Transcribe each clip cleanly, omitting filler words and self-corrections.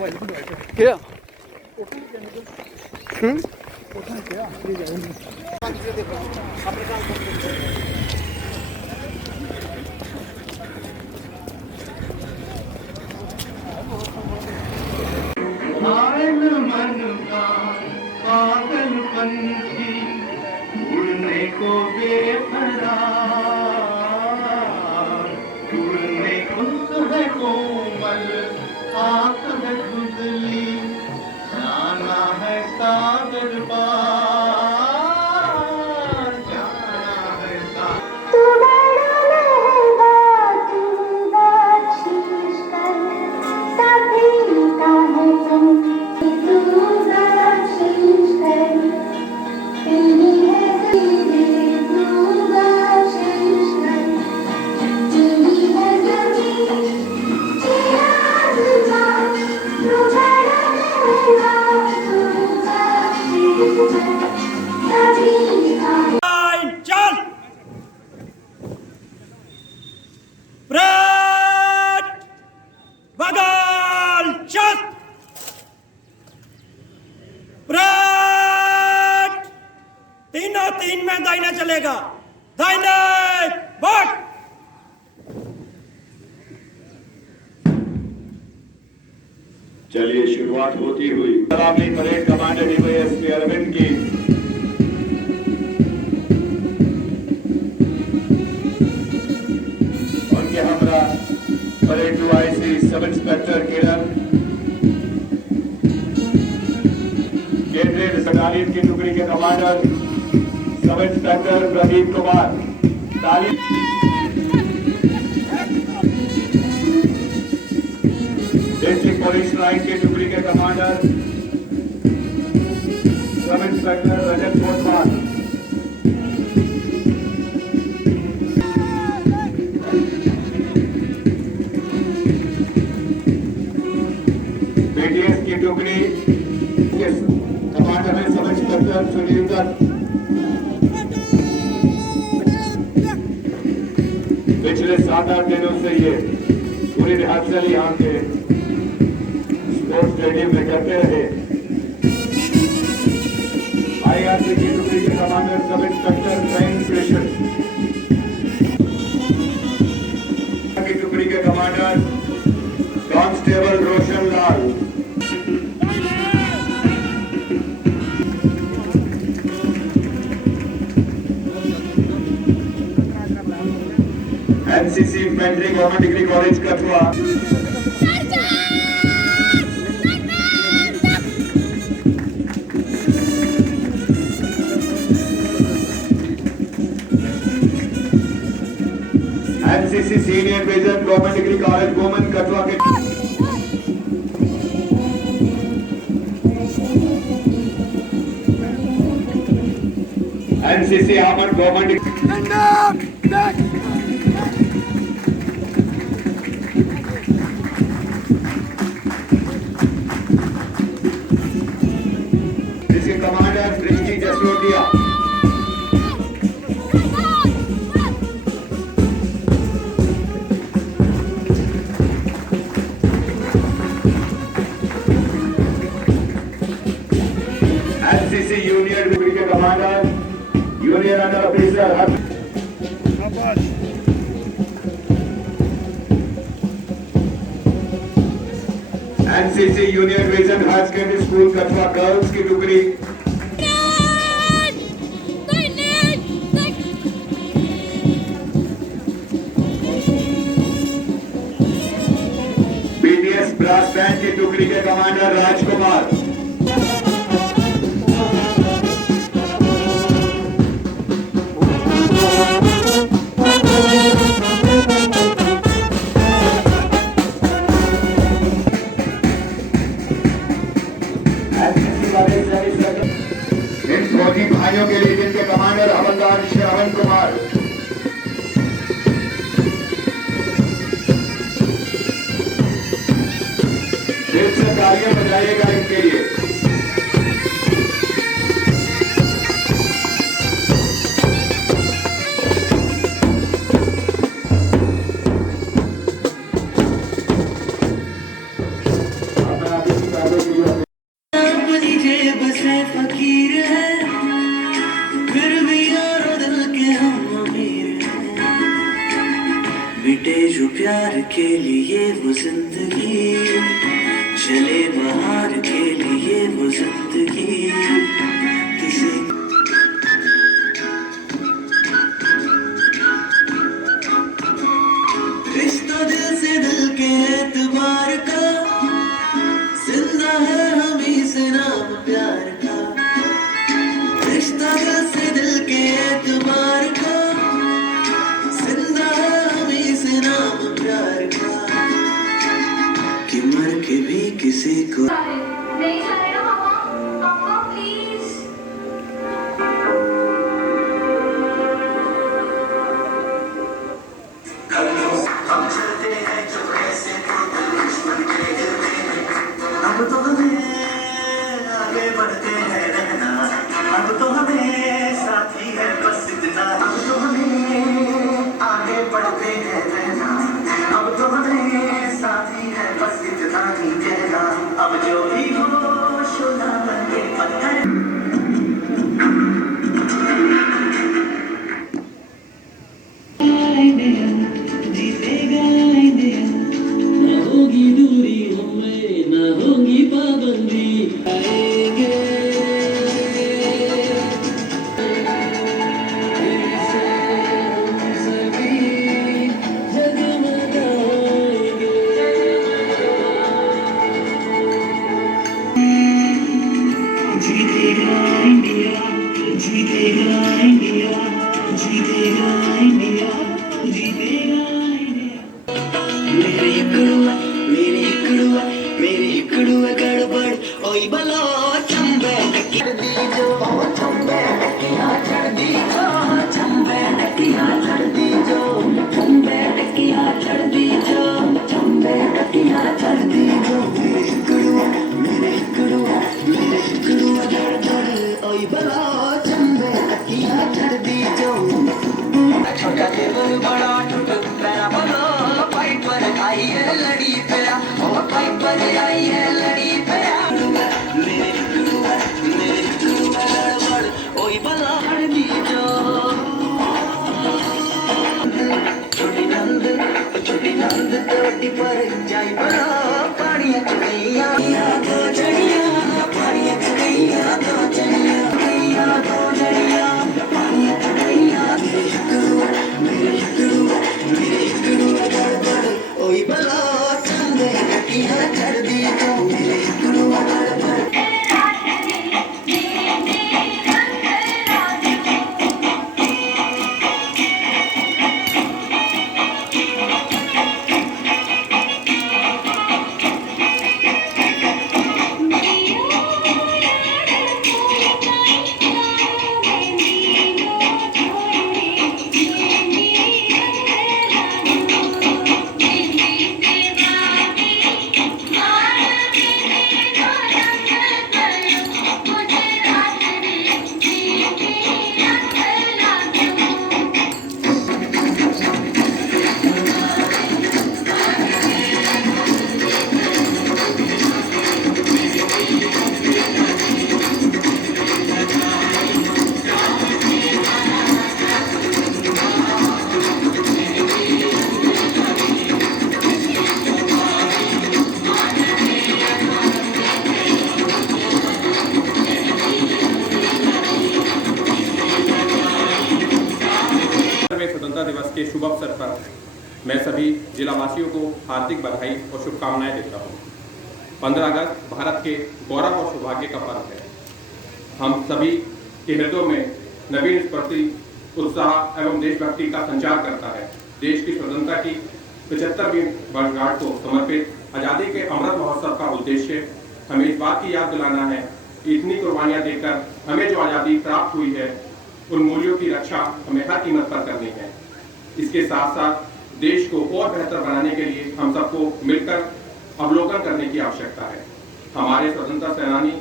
क्या हम्म मन का पागल पंछी उड़ने को बेकरार उड़ने को है कोमल आँख है खुजली जाना है सागर पार जाना है सागर चल ब्रेड बगल चल ब्रेड तीनों तीन में दाहिने चलेगा दाहिने बट चलिए शुरुआत होती हुई सलामी परेड कमांडर डीवाईएसपी अरविंद की उनके हमरा parade two IC sub inspector Kiran केंद्रीय बटालियन की टुकड़ी के commander sub inspector Pradeep Kumar तालीम डिस्ट्रिक्ट पुलिस लाइन के टुकड़ी के कमांडर सब इंस्पेक्टर रजत कोतवाल बीटीएस की टुकड़ी के कमांडर है सब इंस्पेक्टर सुनील दत्त पिछले 7-8 दिनों से ये पूरी रिहर्सल यहाँ के स्टेडियम में करते रहे आईआरसी की टुकड़ी के commander sub inspector train Krishna की टुकड़ी के commander constable Roshan Lal NCC infantry government degree college Kathua NCC senior division government degree college गोमन कठुआ के एनसीसी आमन गवर्नमेंट जिसके commander Drishti Jasotia NCC union degree के commander union under officer NCC union division higher secondary school Kathua girls की टुकड़ी बीटीएस ब्रास बैंड की टुकड़ी के कमांडर राजकुमार इन फौजी भाइयों के लिए जिनके कमांडर हवलदार श्रवण कुमार दिल से तालियां बजाइएगा इनके लिए अपना प्यार के लिए वो जिंदगी, चले बाहर के लिए वो जिंदगी, किसी रिश्ता दिल से दिल के एतबार का, जिंदा है हमी से नाम प्यार का। रिश्ता दिल से दिल के एतबार का, जिंदा है हमी से नाम प्यार का, कि मर के भी किसी को नहीं जा रहे हो पापा प्लीज। हम चलते हैं जो कैसे दुश्मन के दिल में, अब तो हमें आगे बढ़ते हैं रहना, अब तो हमें साथी है बस इतना, अब तो हमें आगे बढ़ते हैं रहना, अब तो हमें साथी है बस इतना ही कहना, अब जो भी हो शोला बन के पत्थर। जीतेगा इंडिया, ना होगी दूरी हमें, ना होगी पाबंदी, आएंगे हम सभी जगमगाएंगे। जीतेगा इंडिया, जीतेगा इंडिया, जीतेगा इंडिया, जीतेगा इंडिया। मेरे कड़ुआ गड़बड़ ओई बलो चंबे टकिया दी जो, चंबे टकिया चढ़ दी जो, चंबे टकिया चढ़ दी जो, चंबे टकिया चढ़ दी जो, चंबे टकिया चढ़ दी जो। मेरे कड़ुआ गड़बड़ ओई बलो चंबे टकिया चढ़ दी जो। छोटा टेबल बड़ा टूट पैरा बोलो, पाइप पर आई है लड़ी पैरा, ओ पाइप पर आई है लड़ी पैरा। मेरे गुरुआ गड़बड़ ओई बला हर दी जो। छोटी नंद तोटी पर जाई बड़ा पानिया चढ़ैया, दो चढ़िया पानिया चढ़ैया, दो चढ़िया दो चढ़िया पानिया चढ़ैया। मेरे गुरुआ गड़बड़ ओई बला चंदे टकिया चढ़ दी जो। मेरे गुरुआ गड़बड़ स्वतंत्रता दिवस के शुभ अवसर पर मैं सभी जिलावासियों को हार्दिक बधाई और शुभकामनाएं देता हूं। 15 अगस्त भारत के गौरव और सौभाग्य का पर्व है। हम सभी के हृदयों में नवीन स्फूर्ति, उत्साह एवं देशभक्ति का संचार करता है। देश की स्वतंत्रता की 75वीं वर्षगांठ को समर्पित आज़ादी के अमृत महोत्सव का उद्देश्य हमें इस बात की याद दिलाना है कि इतनी कुर्बानियां देकर हमें जो आज़ादी प्राप्त हुई है, उन मूल्यों की रक्षा हमें हर कीमत पर करनी है। इसके साथ साथ देश को और बेहतर बनाने के लिए हम सबको मिलकर अवलोकन करने की आवश्यकता है। हमारे स्वतंत्रता सेनानी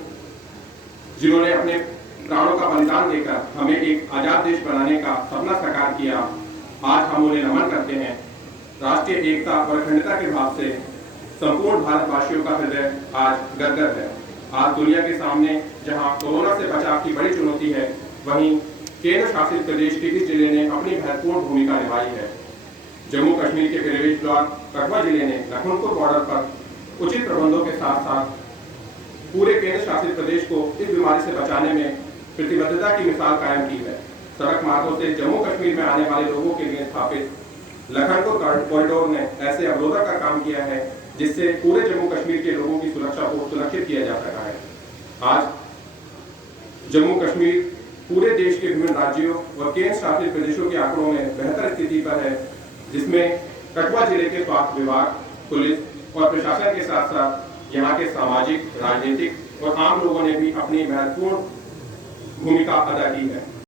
जिन्होंने अपने प्राणों का बलिदान देकर हमें एक आजाद देश बनाने का सपना साकार किया, आज हम उन्हें नमन करते हैं। राष्ट्रीय एकता और अखंडता के भाव से संपूर्ण भारतवासियों का हृदय आज गदगद है। आज दुनिया के सामने जहां कोरोना से बचाव की बड़ी चुनौती है, वहीं केंद्र शासित प्रदेश के इस जिले ने अपनी महत्वपूर्ण भूमिका निभाई है। जम्मू कश्मीर के पीलीभीत ब्लॉक कठुआ जिले ने लखनपुर बॉर्डर पर उचित प्रबंधों के साथ साथ पूरे केंद्र शासित प्रदेश को इस बीमारी से बचाने में प्रतिबद्धता की मिसाल कायम की है। सड़क मार्गों से जम्मू कश्मीर में आने वाले लोगों के लिए स्थापित लखनपुर कॉरिडोर ने ऐसे अवरोधक का काम किया है जिससे पूरे जम्मू कश्मीर के लोगों की सुरक्षा को सुनिश्चित किया जा सका है। आज जम्मू कश्मीर पूरे देश के विभिन्न राज्यों और केंद्र शासित प्रदेशों के आंकड़ों में बेहतर स्थिति पर है, जिसमें कठुआ जिले के स्वास्थ्य विभाग, पुलिस और प्रशासन के साथ साथ यहाँ के सामाजिक, राजनीतिक और आम लोगों ने भी अपनी महत्वपूर्ण भूमिका अदा की है।